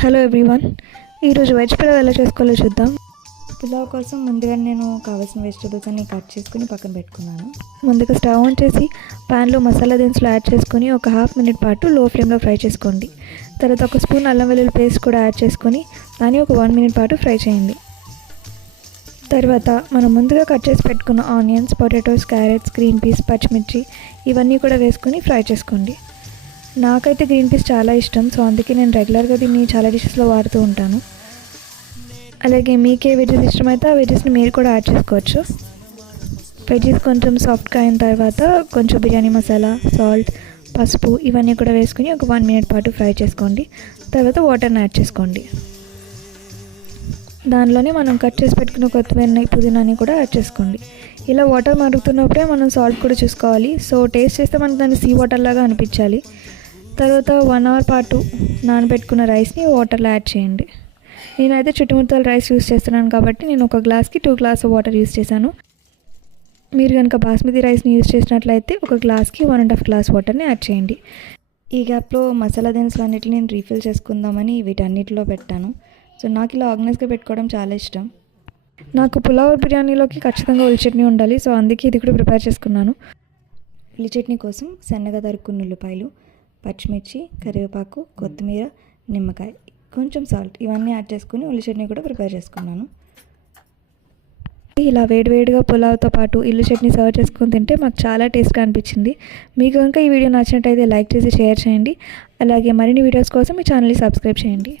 Hello everyone, ఈరోజు veg pulao ఎలా చేసుకోవాలో చూద్దాం. పులావ్ కోసం ముందుగా నేను కావాల్సిన వెజిటబుల్స్ అన్ని కట్ చేసుకుని పక్కన పెట్టుకున్నాను. ముందుగా స్టవ్ ఆన్ చేసి ప్యాన్లో మసాలా దినుసులు యాడ్ చేసుకొని ఒక హాఫ్ మినిట్ పాటు లో ఫ్లేమ్లో ఫ్రై చేసుకోండి. తర్వాత ఒక స్పూన్ అల్లం వెల్లుల్లి పేస్ట్ కూడా యాడ్ చేసుకొని దాన్ని ఒక 1 మినిట్ పాటు ఫ్రై చేయండి. తర్వాత మనం ముందుగా కట్ చేసి పెట్టుకున్న onions, potatoes, carrots, green peas, పచ్చిమిర్చి ఇవన్నీ కూడా వేసుకొని ఫ్రై చేసుకోండి. నాకైతే గ్రీన్ పీస్ చాలా ఇష్టం, సో అందుకే నేను రెగ్యులర్గా దీన్ని చాలా డిషెస్లో వాడుతూ ఉంటాను. అలాగే మీకే వెజెస్ ఇష్టమైతే ఆ వెజెస్ని మీరు కూడా యాడ్ చేసుకోవచ్చు. వెజెస్ కొంచెం సాఫ్ట్గా అయిన తర్వాత కొంచెం బిర్యానీ మసాలా, సాల్ట్, పసుపు ఇవన్నీ కూడా వేసుకుని ఒక 1 మినిట్ పాటు ఫ్రై చేసుకోండి. తర్వాత వాటర్ని యాడ్ చేసుకోండి. దానిలోనే మనం కట్ చేసి పెట్టుకున్న కొత్తిమీరని, పుదీనాని కూడా యాడ్ చేసుకోండి. ఇలా వాటర్ మరుగుతున్నప్పుడే మనం సాల్ట్ కూడా చూసుకోవాలి. సో టేస్ట్ చేస్తే మనకు దాన్ని సీ వాటర్ లాగా అనిపించాలి. తర్వాత 1 అవర్ పాటు నానబెట్టుకున్న రైస్ని వాటర్లో యాడ్ చేయండి. నేనైతే చుట్టుముత్తల రైస్ యూస్ చేస్తున్నాను కాబట్టి నేను ఒక గ్లాస్కి 2 గ్లాస్ వాటర్ యూస్ చేశాను. మీరు కనుక బాస్మతి రైస్ని యూస్ చేసినట్లయితే ఒక గ్లాస్కి 1.5 గ్లాస్ వాటర్ని యాడ్ చేయండి. ఈ గ్యాప్లో మసాలా దినుసులు అన్నిటిని నేను రీఫిల్ చేసుకుందామని వీటన్నిటిలో పెట్టాను. సో నాకు ఇలా ఆర్గనైజ్గా పెట్టుకోవడం చాలా ఇష్టం. నాకు పులావ్ బిర్యానీలోకి ఖచ్చితంగా ఉల్లి చట్నీ ఉండాలి, సో అందుకే ఇది కూడా ప్రిపేర్ చేసుకున్నాను. ఉల్లి చట్నీ కోసం సన్నగా తరుక్కున్న ఉల్లిపాయలు, పచ్చిమిర్చి, కరివేపాకు, కొత్తిమీర, నిమ్మకాయ, కొంచెం సాల్ట్ ఇవన్నీ యాడ్ చేసుకుని ఉల్లి చట్నీ కూడా ప్రిపేర్ చేసుకున్నాను. ఇలా వేడివేడిగా పులావ్తో పాటు ఉల్లి చట్నీ సర్వ్ చేసుకొని తింటే మాకు చాలా టేస్ట్గా అనిపించింది. మీకు కనుక ఈ వీడియో నచ్చినట్టయితే లైక్ చేసి షేర్ చేయండి. అలాగే మరిన్ని వీడియోస్ కోసం ఈ ఛానల్ని సబ్స్క్రైబ్ చేయండి.